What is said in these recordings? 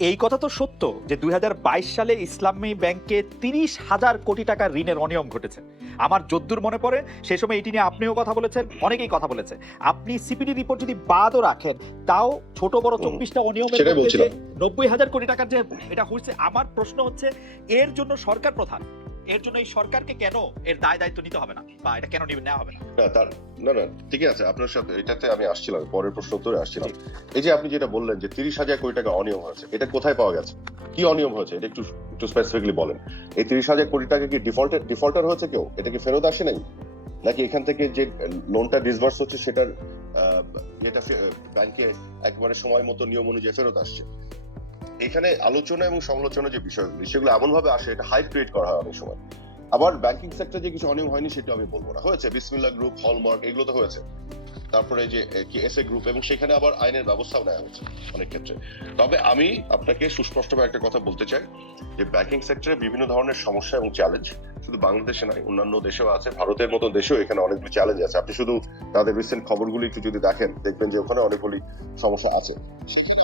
এই কথা তো সত্য যে দুই হাজার বাইশ সালে ইসলামী ব্যাংকে তিরিশ হাজার কোটি টাকা ঋণের অনিয়ম ঘটেছে আমার যদ্দুর মনে পড়ে সেই সময় এটি নিয়ে আপনিও কথা বলেছেন অনেকেই কথা বলেছে আপনি সিপিডি রিপোর্ট যদি বাদও রাখেন তাও ছোট বড় চব্বিশটা অনিয়মের। নব্বই হাজার কোটি টাকার যে এটা হয়েছে আমার প্রশ্ন হচ্ছে এর জন্য সরকার প্রধান এর জন্য এই সরকারকে কেন এর দায় দায়িত্ব নিতে হবে না? বা এটা কেন নিবে- নেওয়া হবে না? না তার না না ঠিকই আছে। আপনার সাথে এটাতে আমি আসছিলাম পরের প্রশ্ন উত্তরে আসছিলাম। এই যে আপনি যেটা বললেন যে তিরিশ হাজার কোটি টাকা অনিয়ম হয়েছে এটা কোথায় পাওয়া গেছে? কি অনিয়ম হয়েছে? এটা একটু একটু স্পেসিফিকলি বলেন। এই তিরিশ হাজার কোটি টাকা কি ডিফল্টের ডিফল্টার হয়েছে কেউ? এটা কি ফেরত আসে নাই? নাকি এখান থেকে যে লোনটা ডিসবার্স হচ্ছে সেটার এটা ব্যাংকে একবারে সময় মতো নিয়ম অনুযায়ী ফেরত আসছে? এখানে আলোচনা এবং সমালোচনা যে বিষয়গুলি, সেগুলো এমন ভাবে আসে, এটা হাইপ ক্রিয়েট করা হয় অনেক সময়। আবার ব্যাংকিং সেক্টরে যে কিছু অনিয়ম হয়নি, সেটা আমি বলব না। হয়েছে বিসমিল্লা গ্রুপ হলমার্ক এগুলো তো হয়েছে। তারপরে যে এস এ গ্রুপ এবং সেখানে আবার আইনের ব্যবস্থাও নেওয়া হয়েছে অনেক ক্ষেত্রে। তবে আমি আপনাকে সুস্পষ্টভাবে একটা কথা বলতে চাই, যে ব্যাংকিং সেক্টরে বিভিন্ন ধরনের সমস্যা এবং চ্যালেঞ্জ শুধু বাংলাদেশে নয়, অন্যান্য দেশেও আছে, ভারতের মতো দেশেও এখানে অনেকগুলি চ্যালেঞ্জ আছে। আপনি শুধু তাদের রিসেন্ট খবরগুলি একটু যদি দেখেন, দেখবেন যে ওখানে অনেকগুলি সমস্যা আছে। সেখানে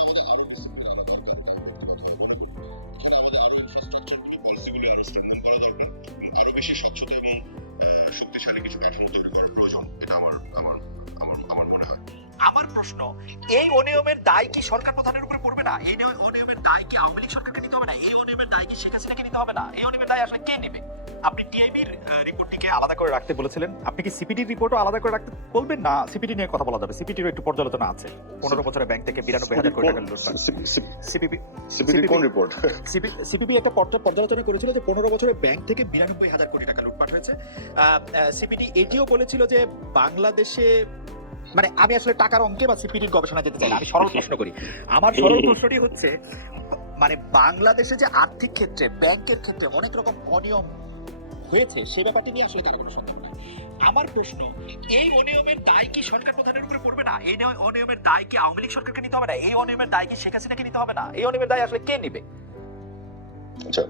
প্রশ্ন এই অনিয়মের দায় কি সরকার প্রধানের উপরে পড়বে না? এই অনিয়মের দায় কি আওয়ামী লীগ সরকারকে নিতে হবে না? এই অনিয়মের দায় কি শেখ হাসিনাকে নিতে হবে না? এই অনিয়মের দায় আসলে কে নেবে? আপনি টিআইবির রিপোর্টটিকে আলাদা করে রাখতে বলেছিলেন। আপনি কি সিপিডি রিপোর্টও আলাদা করে রাখতে বলবেন? না সিপিডি নিয়ে কথা বলা যাবে। সিপিডির একটু পর্যালোচনা আছে। পনেরো বছরের ব্যাংক থেকে বিরানব্বই হাজার কোটি টাকা লুটপাট সিপিডি কোন রিপোর্ট সিপিবি একটা পর্যা- পর্যালোচনা করেছিল যে পনেরো বছরের ব্যাংক থেকে বিরানব্বই হাজার কোটি টাকা লুটপাট হয়েছে। সিপিডি এটিও বলেছিল যে বাংলাদেশে মানে আমি আসলে টাকার অঙ্কে বা সিপিডির গবেষণা যেতে চাই না আমি সরল প্রশ্ন করি। আমার সরল প্রশ্নটি হচ্ছে মানে বাংলাদেশে যে আর্থিক ক্ষেত্রে ব্যাংকের ক্ষেত্রে অনেক রকম অনিয়ম হয়েছে সেই ব্যাপারটি নিয়ে আসলে কারও কোনো সন্দেহ নাই। আমার প্রশ্ন এই অনিয়মের দায় কি সরকার প্রধানের উপরে পড়বে না? এই অনিয়মের দায় কি আওয়ামী লীগ সরকারকে নিতে হবে না? এই অনিয়মের দায় কি শেখ হাসিনাকে নিতে হবে না? এই অনিয়মের দায় আসলে কে নেবে? আচ্ছা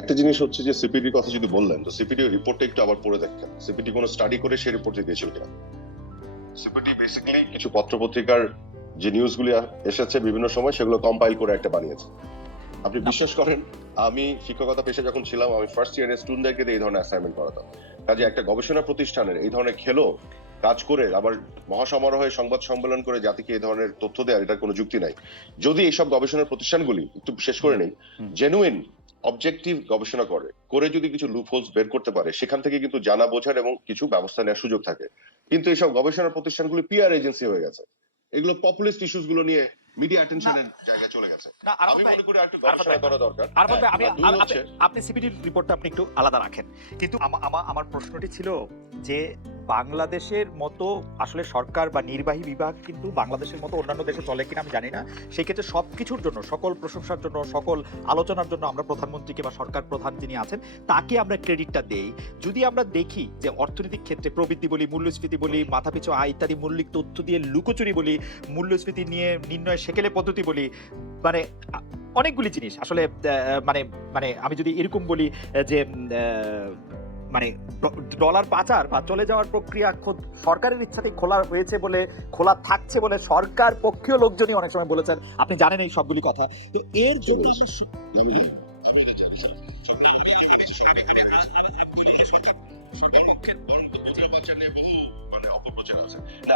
একটা জিনিস হচ্ছে যে সিপিডি কথা যদি বললেন তো সিপিডি রিপোর্টটা একটু আবার পড়ে দেখেন। সিপিডি কোনো স্টাডি করে সেই রিপোর্টে দিয়েছিল কিনা? সিপিডি বেসিক্যালি কিছু পত্রপত্রিকার যে নিউজগুলি এসেছে বিভিন্ন সময় সেগুলো কম্পাইল করে একটা বানিয়েছে। আপনি বিশ্বাস করেন আমি শিক্ষকতা পেশা যখন ছিলাম আমি ফার্স্ট ইয়ারের স্টুডেন্টদেরকে এই ধরনের অ্যাসাইনমেন্ট করাতাম। কাজে একটা গবেষণা প্রতিষ্ঠানের এই ধরনের খেলো কাজ করে আবার মহাসমারোহে সংবাদ সম্মেলন করে জাতিকে এই ধরনের তথ্য দেওয়ার এটার কোনো যুক্তি নাই। যদি এইসব গবেষণা প্রতিষ্ঠানগুলি একটু শেষ করে নেই জেনুইন অবজেক্টিভ গবেষণা করে করে যদি কিছু লুপহোলস বের করতে পারে সেখান থেকে কিন্তু জানা বোঝার এবং কিছু ব্যবস্থা নেওয়ার সুযোগ থাকে। কিন্তু এইসব গবেষণা প্রতিষ্ঠানগুলি পিআর এজেন্সি হয়ে গেছে। এগুলো পপুলিস্ট ইস্যুসগুলো নিয়ে মিডিয়া অ্যাটেনশনের জায়গায় চলে গেছে। আমি মনে করি একটু গবেষণা করা দরকার। আর আমি আর দুই আ- হচ্ছে- আপনি- সিপিডির রিপোর্টটা আপনি একটু আলাদা রাখেন। কিন্তু আমা- আমা- আমার প্রশ্নটি ছিল যে বাংলাদেশের মতো আসলে সরকার বা নির্বাহী বিভাগ কিন্তু বাংলাদেশের মতো অন্যান্য দেশে চলে কিনা আমি জানি না। সেই ক্ষেত্রে সব কিছুর জন্য, সকল প্রশংসার জন্য, সকল আলোচনার জন্য আমরা প্রধানমন্ত্রীকে বা সরকার প্রধান যিনি আছেন, তাকে আমরা ক্রেডিটটা দেই। যদি আমরা দেখি যে অর্থনৈতিক ক্ষেত্রে প্রবৃদ্ধি বলি, মূল্যস্ফীতি বলি, মাথাপিছু আয় ইত্যাদি, মৌলিক তথ্য দিয়ে লুকোচুরি বলি, মূল্যস্ফীতি নিয়ে নির্ণয় সেকেলে পদ্ধতি বলি মানে অনেকগুলি জিনিস। আসলে মানে মানে আমি যদি এরকম বলি যে মানে ডলার পাচার বা চলে যাওয়ার প্রক্রিয়া খোদ সরকারের ইচ্ছাতেই খোলা হয়েছে বলে খোলা থাকছে বলে সরকার পক্ষীয় লোকজনই অনেক সময় বলেছেন। আপনি জানেন এই সবগুলি কথা। তো এর জন্য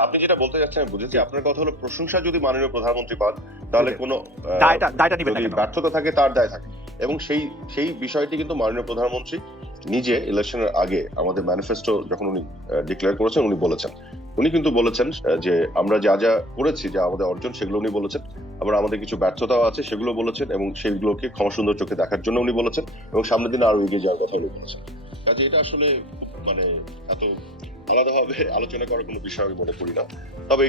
আপনি যেটা বলতে যাচ্ছেন আমি বুঝেছি। আপনার কথা হলো প্রশংসা যদি মাননীয় প্রধানমন্ত্রী পান তাহলে কোনো? ব্যর্থতা থাকে তার দায় থাকে। এবং সেই সেই বিষয়টি কিন্তু মাননীয় প্রধানমন্ত্রী নিজে ইলেকশনের আগে আমাদের ম্যানিফেস্টো যখন উনি ডিক্লেয়ার করেছেন, উনি বলেছেন। উনি কিন্তু বলেছেন যে আমরা যা যা করেছি, যা আমাদের অর্জন, সেগুলো উনি বলেছেন। আবার আমাদের কিছু ব্যর্থতাও আছে, সেগুলো বলেছেন এবং সেগুলোকে ক্ষমা সুন্দর চোখে দেখার জন্য উনি বলেছেন এবং সামনের দিনে আরও এগিয়ে যাওয়ার কথা উনি বলেছেন। কাজে এটা আসলে মানে এত আলাদাভাবে আলোচনা করার কোনো বিষয় আমি মনে করি না। তবে